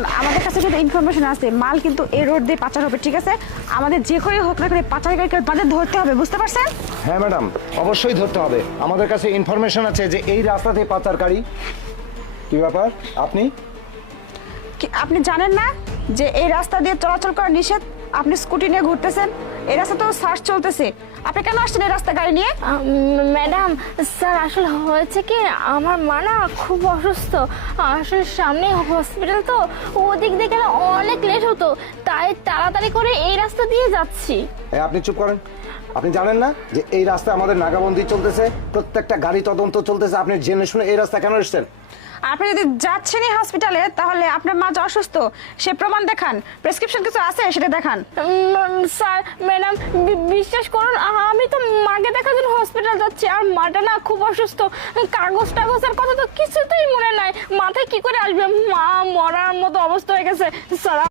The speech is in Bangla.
শুনুন, আমাদের কাছে কিন্তু ইনফরমেশন আছে মাল কিন্তু এই রোড দিয়ে পাচার হবে, ঠিক আছে? আমাদের যে করে হোক না করে পাচারকারীকে বাদে ধরতে হবে, বুঝতে পারছেন? হ্যাঁ ম্যাডাম, অবশ্যই ধরতে হবে। আমাদের কাছে ইনফরমেশন আছে যে এই রাস্তাতে পাচারকারী। কি ব্যাপার, আপনি আপনি জানেন না যে এই রাস্তা দিয়ে চলাচল করা নিষেধ? আপনি স্কুটি নিয়ে ঘুরতেছেন, এই রাস্তা তো সার্চ চলতেছে, আপনি কেন আসছেন এই রাস্তা গাড়ি নিয়ে? ম্যাডাম স্যার, আসলে হয়েছে কি, আমার মা না খুব অসুস্থ, আসলে সামনে হসপিটাল, তো ওদিক দিয়ে গেলে অনেক লেট হতো, তাই তাড়াতাড়ি করে এই রাস্তা দিয়ে যাচ্ছি। আপনি চুপ করেন। আপনি জানেন না যে এই রাস্তায় আমাদের নাকাবন্দি চলতেছে, প্রত্যেকটা গাড়ি তদন্ত চলতেছে? আপনি জেনে শুনে এই রাস্তা কেন এসেছেন? আপনি যদি যাচ্ছেনই হসপিটালে, তাহলে আপনার মা যে অসুস্থ সে প্রমাণ দেখান, প্রেসক্রিপশন কিছু আছে সেটা দেখান। স্যার ম্যাডাম, বিশ্বাস করুন, আমি তো মাকে দেখার জন্য হসপিটাল যাচ্ছি, আর মাটা না খুব অসুস্থ, কাগজ টাগজের কথা তো কিছুতেই মনে নাই, মাথায় কি করে আসবে, মা মরার মতো অবস্থা হয়ে গেছে স্যার।